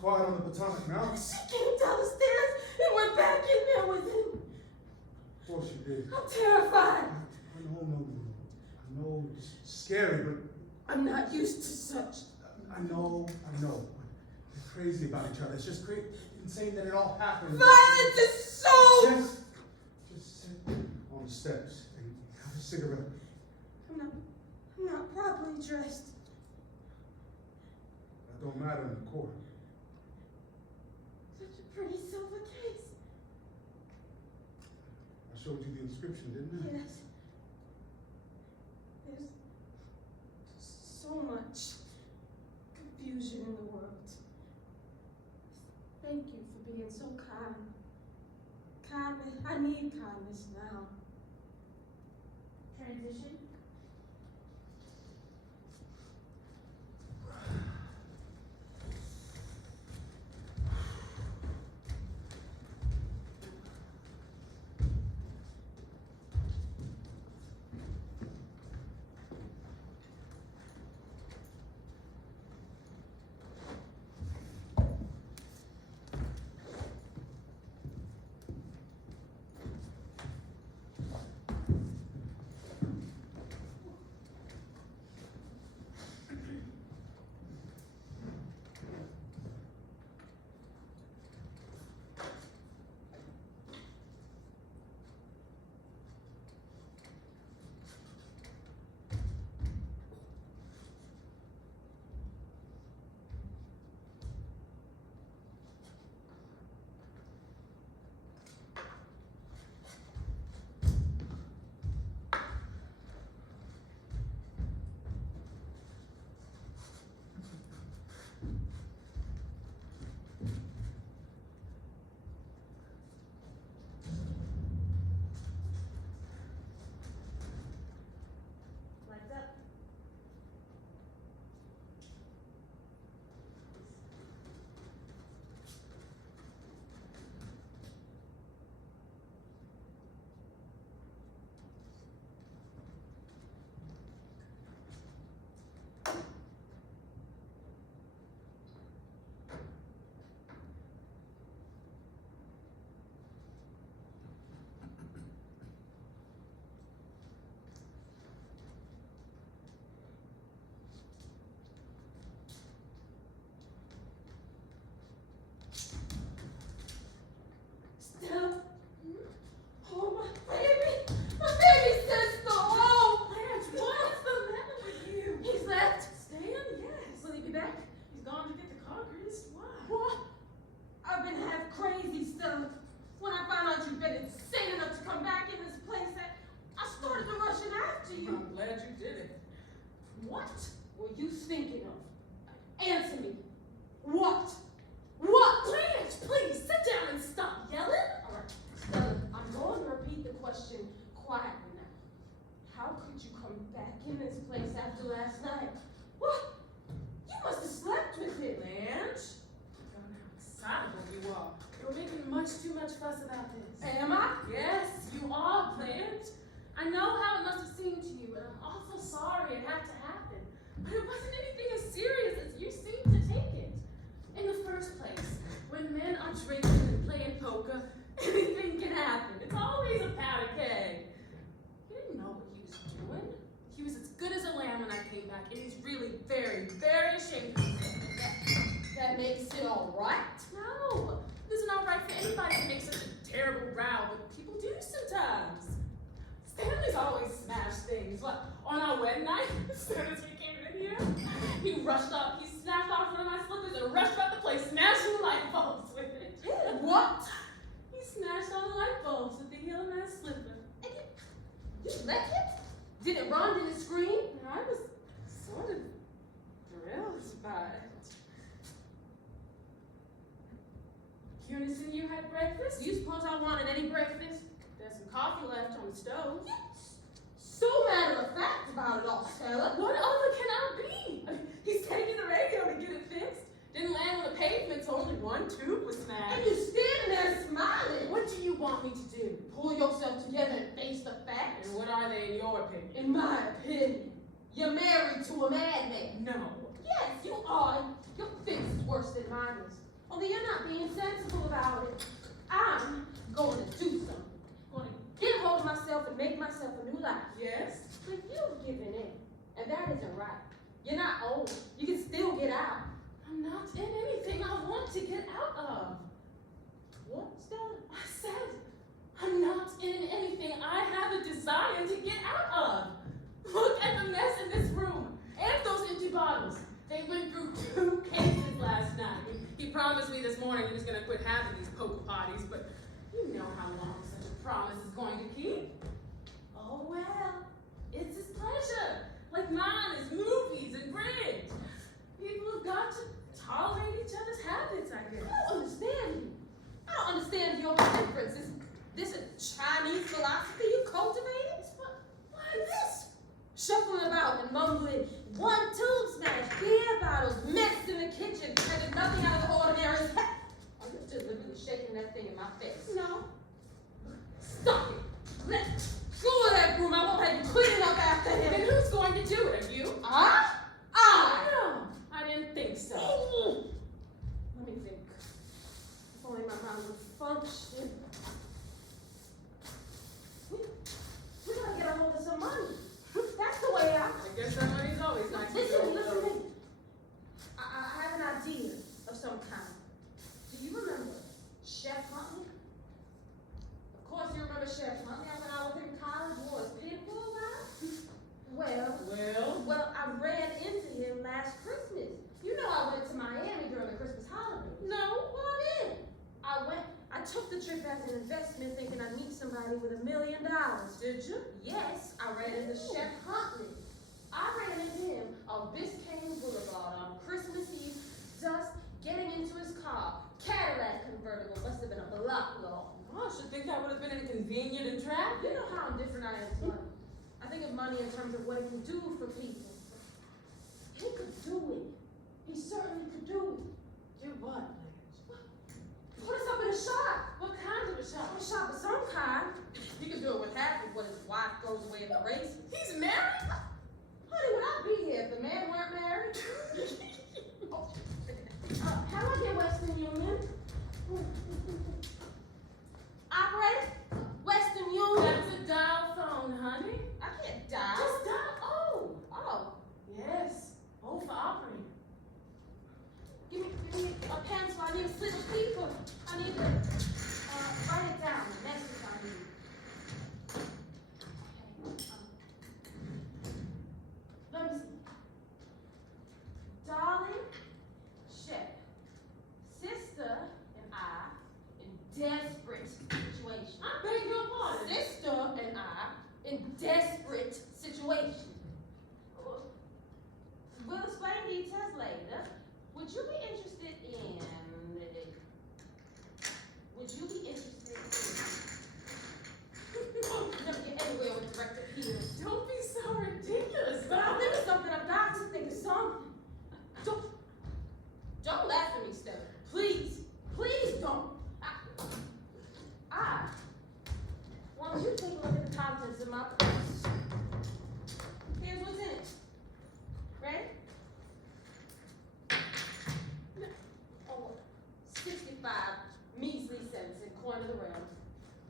quiet on the Potomac Mountains. She came down the stairs and went back in there with him. Of course you did. I'm terrified. No. I know it's scary, but I'm not used to such. I know. We're crazy about each other. It's just great, insane that it all happened. Violence is so. Just sit on the steps and have a cigarette. I'm not properly dressed. That don't matter in the court. Such a pretty silver case. I showed you the inscription, didn't I? Yes. There's so much confusion in the world. Thank you for being so kind. Kindness, I need kindness now. Transition. Lights up. Stella. Oh, my baby sister. Oh, Blanche, what's the matter with you? he's left. Stan? Yes. Will he be back? He's gone to get the car, Chris. Why? What? I've been half crazy still. When I found out you'd been insane enough to come back in this place, I started to rushing after you. I'm glad you did it. What were you thinking of? Answer me. What? What? Blanche, please sit down and stop yelling. All right, Stella, I'm going to repeat the question quietly now. How could you come back in this place after last night? What? You must have slept with him. Blanche, I don't know how excitable you are. You're making much too much fuss about this. Am I? Yes, you are, Blanche. I know how it must have seemed to you, and I'm awful sorry it had to happen. But it wasn't anything as serious as you seem to take it. In the first place, when men are drinking and playing poker, anything can happen. It's always a powder keg. He didn't know what he was doing. He was as good as a lamb when I came back, and he's really very, very ashamed of himself. That makes it all right. No, it isn't all right for anybody to make such a terrible row, but people do sometimes. Stanley's always smashed things. Like on our wedding night, as soon as we came in here, he rushed up, he snapped off one of my slippers and rushed up the place, smashing light bulbs with it. What? He smashed all the light bulbs with the heel of my slipper. You let him? Didn't Ron didn't scream? And I was sort of thrilled by it. Unison, you had breakfast? Do you suppose I wanted any breakfast? There's some coffee left on the stove. So matter of fact about it all, Stella. What other can I be? I mean, he's taking the radio to get it fixed. Didn't land on the pavement, so only one tube was smashed. And you're standing there smiling. What do you want me to do? Pull yourself together and face the facts. And what are they in your opinion? In my opinion, you're married to a madman. No. Yes, you are. Your fix is worse than mine is. gonna quit having these poker parties, but you know how long such a promise is going to keep. Oh well, it's his pleasure. Like mine is movies and bridge. People have got to tolerate each other's habits, I guess. I don't understand you. I don't understand your difference. Is this a Chinese philosophy you cultivated? What is this? Shuffling about and mumbling, one tube smash, beer bottles, mess in the kitchen, having nothing out of the ordinary. Are you deliberately shaking that thing in my face? No. Stop it! Let go of that broom. I won't have you cleaning up after Then him. who's going to do it? Are you? I? No, I didn't think so. Let me think. If only my mind would function. We gotta get a hold of some money. That's the way out. I guess that money's always nice to Listen, go. listen to me. I have an idea of some kind. Do you remember Chef Huntley? Of course you remember Chef Huntley. I went out with him in college. Wore his pin for a while. Well, I ran into him last Christmas. You know I went to Miami during the Christmas holidays. No. Well, I did. I took the trip as an investment thinking I'd meet somebody with $1 million. Did you? Yes, I ran into Chef Huntley. I ran into him on Biscayne Boulevard on Christmas Eve, dusk, getting into his car. Cadillac convertible, must have been a block long. Oh, I should think that would have been inconvenient in traffic. You know how indifferent I am to money. I think of money in terms of what it can do for people. He could do it. He certainly could do it. Do what? Put us up in a shop. What kind of a shop? A shop of some kind. He could do it with half of what his wife throws away in the races. He's married? Honey, would I be here if the man weren't married? How do I get Western Union? Operator? Western Union? That's a dial phone, honey. I can't dial. Just dial. Oh. Yes. Oh, for operator. Give me a pencil. I need a slip of paper. I need to write it down. The message I need. Okay. Let me see. Darling, Chef, sister and I in desperate situation. I beg your pardon. Sister and I in desperate situation. We'll explain details later. Would you be interested in? Never get anywhere with direct appeal. Don't be so ridiculous. But I'll think of something. I've got to think of something. Don't laugh at me, Stella. Please, please don't. Why don't you take a look at the contents of my purse? Here's what's in it. Ready? Oh, 65 measly cents in coin of the realm.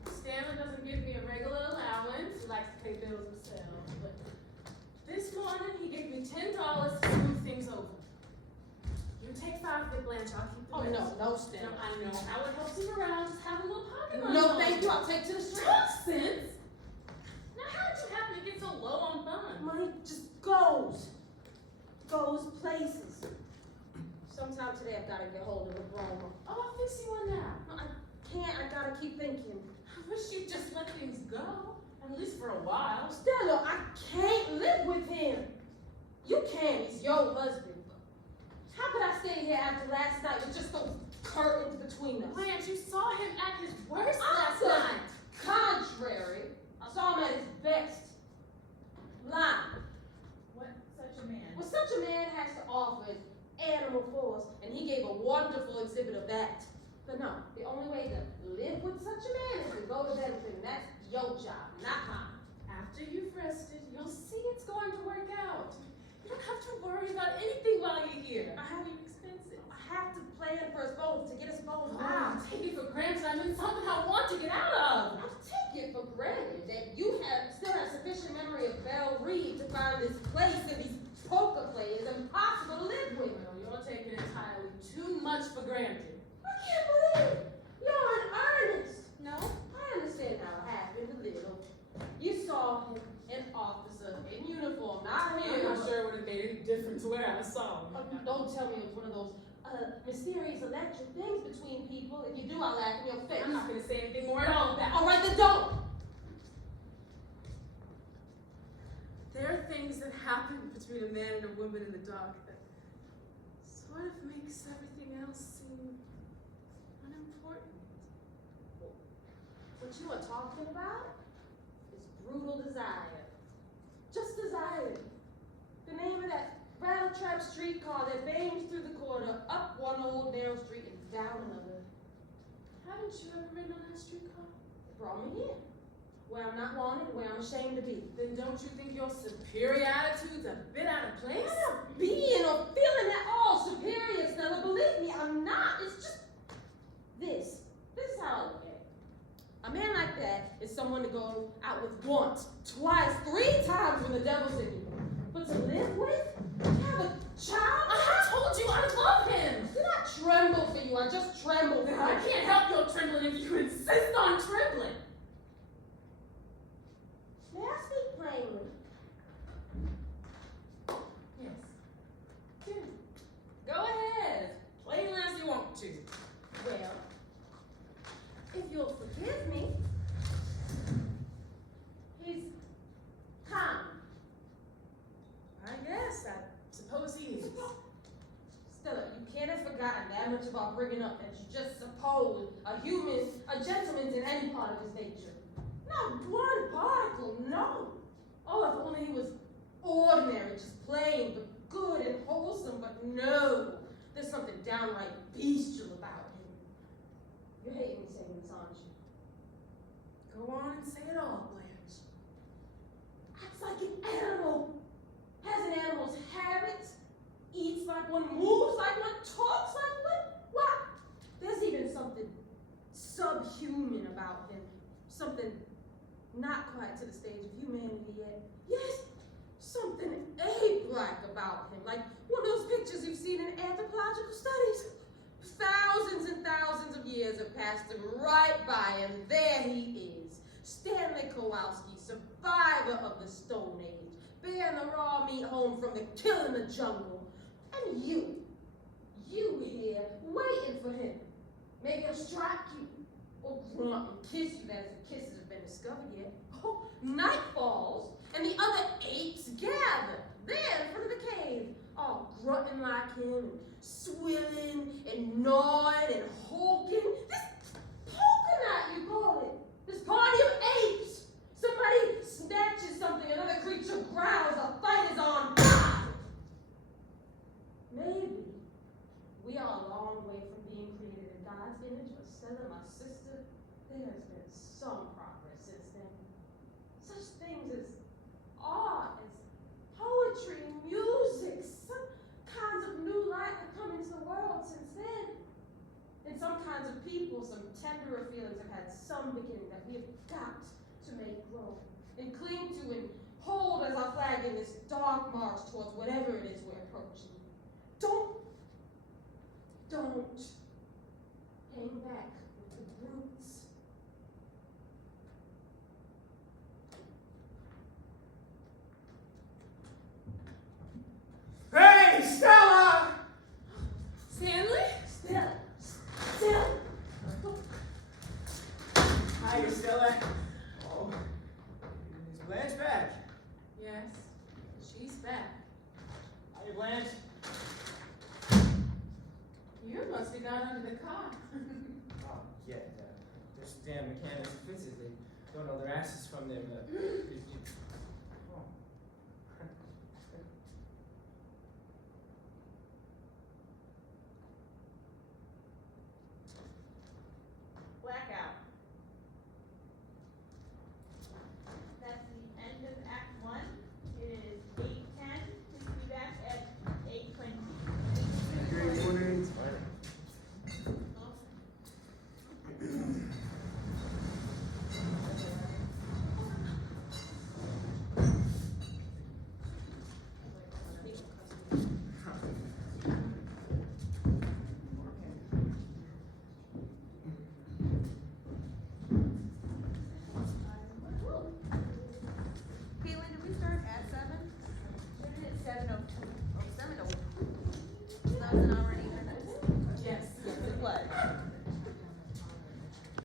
Stanley doesn't give me a regular allowance. He likes to pay bills himself. But this morning, he gave me $10 to smooth things over. You take 5 Big Blanche, I'll keep the Oh, rest. no, No, Stanley. I know how it helps him around. Just have a little pocket money. No, on thank him. you. I'll take to the street. 12 cents? Now, how did you happen to get so low on funds? Money just goes places. Sometime today I've got to get hold of a Roma. Oh, I'll fix you one now. No, I can't. I gotta keep thinking. I wish you'd just let things go, at least for a while. Stella, I can't live with him. You can. He's your husband. How could I stay here after last night with just those curtains between us? Blanche, you saw him at his worst On last the night. contrary, I saw him at his best. Lying. What such a man? What such a man has to offer is animal force, and he gave a wonderful exhibit of that. But no, the only way to live with such a man is to go to bed with him, and that's your job, not mine. After you've rested, you'll see it's going to work out. You don't have to worry about anything while you're here. I have expensive. I have to plan for us both, to get us both Oh, out. take it for granted. I mean, something I want to get out of. I take it for granted that you still have sufficient memory of Belle Reed to find this place and these poker players impossible to live with. Well, you're taking entirely too much for granted. I can't believe it. You're in earnest. No, I understand how it happened a little. You saw him, an officer in uniform, not I'm here. not sure it would have made any difference where I saw him. Don't tell me it was one of those mysterious electric things between people. If you do, I'll laugh in your face. I'm not gonna say anything more at all about All right, then don't. There are things that happen between a man and a woman in the dark that sort of makes everything else seem unimportant. What you are talking about is brutal desire. Just desire. The name of that rattletrap streetcar that bangs through the corner, up one old narrow street and down another. Haven't you ever ridden on that streetcar? It brought me here. Where I'm not wanted, where I'm ashamed to be. Then don't you think your superior attitude's a bit out of place? I'm not being or feeling at all superior, Stella. Believe me, I'm not. It's just this. This is how I look at it. A man like that is someone to go out with once, twice, 3 times when the devil's in you. But to live with? Have a child? I told you I love him! Did I tremble for you? I just trembled for you. I can't help your trembling if you insist on trembling. May I speak plainly? Yes. Go ahead. Plainly as you want to. Well, if you'll forgive me, he's kind. I guess. I suppose he is. Stella, you can't have forgotten that much about bringing up that you just suppose a gentleman's in any part of his nature. Not one particle, no. Oh, if only he was ordinary, just plain, but good and wholesome, but no. There's something downright bestial about him. You hate me saying this, aren't you? Go on and say it all, Blanche. Acts like an animal. Has an animal's habits. Eats like one, moves like one, talks like one. What? There's even something subhuman about him. Something not quite to the stage of humanity yet. Yes, something ape-like about him. Like one of those pictures you've seen in anthropological studies. Thousands and thousands of years have passed him right by, and there he is. Stanley Kowalski, survivor of the Stone Age, bearing the raw meat home from the kill in the jungle. And you here, waiting for him. Maybe he'll strike you, or grunt and kiss you, that is, if kisses have been discovered yet. Oh, night falls, and the other apes gather, there in front of the cave, all grunting like him, and swilling, and gnawing, and hulking. This polka you call it. This party of apes. Somebody snatches something, another creature growls, a fight is on. Maybe we are a long way from being created in God's image, but Stella, my sister, there has been some progress since then. Such things as art, as poetry, music, some kinds of new light have come into the world since then. And some kinds of people, some tenderer feelings have had some beginning that we have got to make grow and cling to and hold as our flag in this dark march towards whatever it is we're approaching. Don't hang back with the brutes. Hey, Stella! Stanley? Stella! Hi, Stella. Oh, is Blanche back? Yes. She's back. Hi, Blanche. You must have got under the car. Oh, yeah, those damn mechanics and fixers, they don't know their asses from their,